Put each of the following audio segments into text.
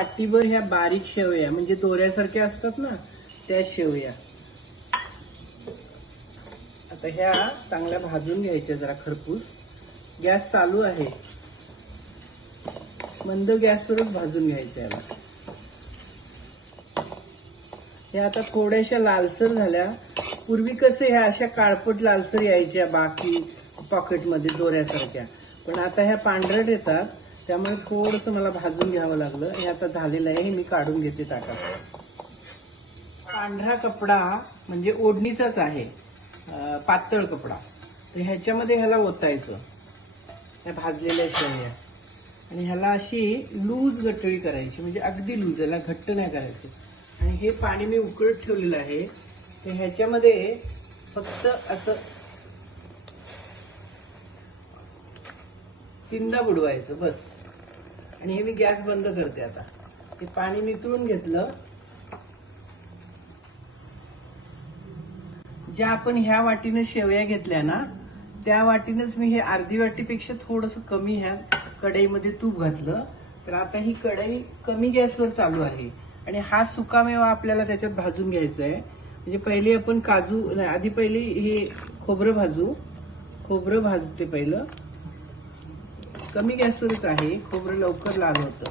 वाटीभर ह्या बारीक शेवया म्हणजे दोऱ्यासारख्या असतात ना त्या शेवया. आता ह्या चांगल्या भाजून घ्यायच्या जरा खरपूस. गॅस चालू आहे, मंद गॅसवरच भाजून घ्यायच्या याला. हे आता थोड्याशा लालसर झाल्या. पूर्वी कसे ह्या अशा काळपट लालसर यायच्या बाकी पॉकेटमध्ये दोऱ्यासारख्या, पण आता ह्या पांढरट येतात, त्यामुळे थोडंसं मला भाजून घ्यावं लागलं. हे आता झालेलं आहे, हे मी काढून घेते ताटात. पांढरा कपडा म्हणजे ओढणीचाच आहे, पातळ कपडा. तर ह्याच्यामध्ये ह्याला ओतायचं ह्या भाजलेल्या शेवया, आणि ह्याला अशी लूज गटळी करायची, म्हणजे अगदी लूज, याला घट्ट नाही करायचं. आणि हे पाणी मी उकळत ठेवलेलं आहे, तर ह्याच्यामध्ये फक्त असं तीनदा बुडवायचं बस. आणि हे मी गॅस बंद करते आता. हे पाणी नितळून घेतलं. ज्या आपण ह्या वाटीनं शेवया घेतल्या ना त्या वाटीनंच मी हे अर्धी वाटीपेक्षा थोडंसं कमी ह्या कढईमध्ये तूप घातलं. तर आता ही कढई कमी गॅसवर चालू आहे, आणि हा सुकामेवा आपल्याला त्याच्यात भाजून घ्यायचा आहे. म्हणजे पहिले आपण काजू नाही, आधी पहिले हे खोबरं भाजू. खोबरं भाजते पहिलं, कमी गॅसवरच आहे, खोबरं लवकर लाल होतं.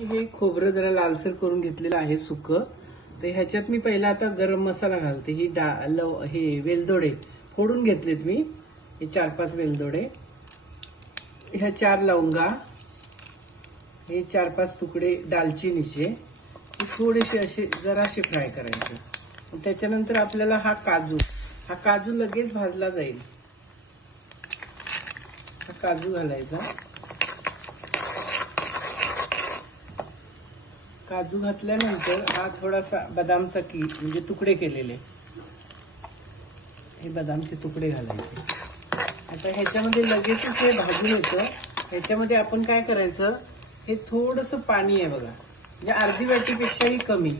हे खोबरं जरा लालसर करून घेतलेलं आहे सुकं. तर ह्याच्यात मी पहिला आता गरम मसाला घालते. ही हे वेलदोडे फोडून घेतलेत मी, हे 4-5 वेलदोडे, ह्या 4 लवंगा, हे 4-5 तुकडे दालचिनीचे, थोडेसे असे जराशे फ्राय करायचे. त्याच्यानंतर आपल्याला हा काजू लगेच भाजला जाईल. हा काजू घालायचा. काजू घातल्यानंतर हा थोडासा बदामचा म्हणजे तुकडे केलेले, हे बदामचे तुकडे घालायचे. आता ह्याच्यामध्ये लगेचच हे भाजून येतं. ह्याच्यामध्ये आपण काय करायचं, हे थोडंसं पाणी आहे बघा, म्हणजे अर्धी वाटीपेक्षाही कमी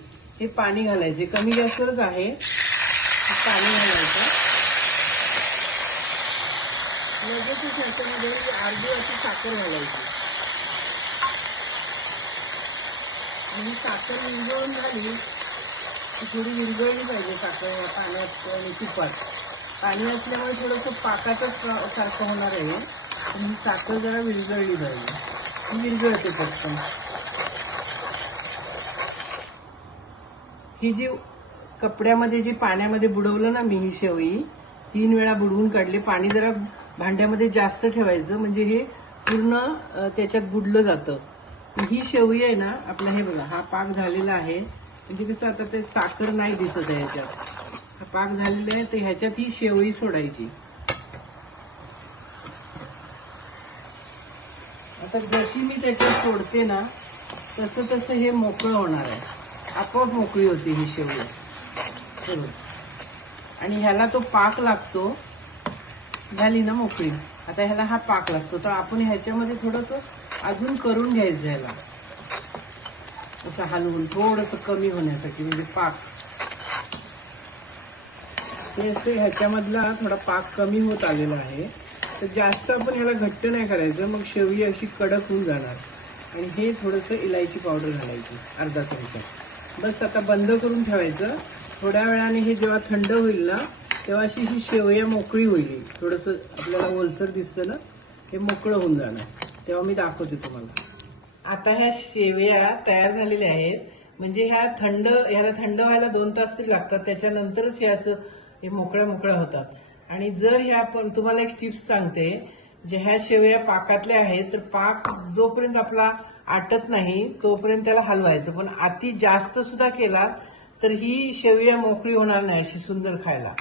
हे पाणी घालायचे. कमी गॅसवरच आहे, पाणी घालायचं. लगेचच ह्याच्यामध्ये अर्धी वाटी साखर घालायची. आणि साखर विरघळून झाली की थोडी विरघळली पाहिजे साखर या पाण्यात आणि तुपात. पाणी असल्यामुळे थोडंसं पाकातच सारखं होणार आहे, आणि साखर जरा विरघळली पाहिजे. विरघळते पटकन. ही जी कपड्यामध्ये जी पाण्यामध्ये बुडवलं ना मी ही शेवई 3 वेळा बुडवून काढले. पाणी जरा भांड्यामध्ये जास्त ठेवायचं, म्हणजे हे पूर्ण त्याच्यात बुडलं जातं. ही शेवई आहे ना आपला, हे बघा हा पाक झालेला आहे. म्हणजे कसं आता ते साखर नाही दिसत आहे याच्यात, हा पाक झालेला आहे. तर ह्याच्यात ही शेवई सोडायची. आता जशी मी त्याच्यात सोडते ना तसं तसं हे मोकळं होणार आहे, आपोआप मोकळी होती ही शेवई. आणि ह्याला तो पाक लागतो. झाली ना मोकळी, आता ह्याला हा पाक लागतो. तर आपण ह्याच्यामध्ये थोडंसं अजून करून घ्यायचं, ह्याला असं हलवून थोडंसं कमी होण्यासाठी, म्हणजे पाक हे ह्याच्यामधला थोडा पाक कमी होत आलेला आहे. तर जास्त आपण ह्याला घट्ट नाही करायचं, मग शेवई अशी कडक होऊन जाणार. आणि हे थोडंसं इलायची पावडर घालायची अर्धा चमचा बस. आता बंद करून ठेवायचं. थोड्या वेळाने हे जेव्हा थंड होईल ना तेव्हा अशी ही शेवया मोकळी होईल. थोडंसं आपल्याला ओलसर दिसतं ना, हे मोकळं होऊन जाणार. तेव्हा मी दाखवते तुम्हाला. आता ह्या शेवया तयार झालेल्या आहेत. म्हणजे ह्याला थंड व्हायला 2 तास तरी लागतात. त्याच्यानंतरच हे असं हे मोकळ्या होतात. आणि जर ह्या पण तुम्हाला एक टिप्स सांगते, जे ह्या शेवया पाकातल्या आहेत, तर पाक जोपर्यंत आपला आटत नाही तोपर्यंत त्याला हलवायचं. पण अति जास्त सुद्धा केला तर ही शेवया मोकळी होणार नाही अशी सुंदर खायला.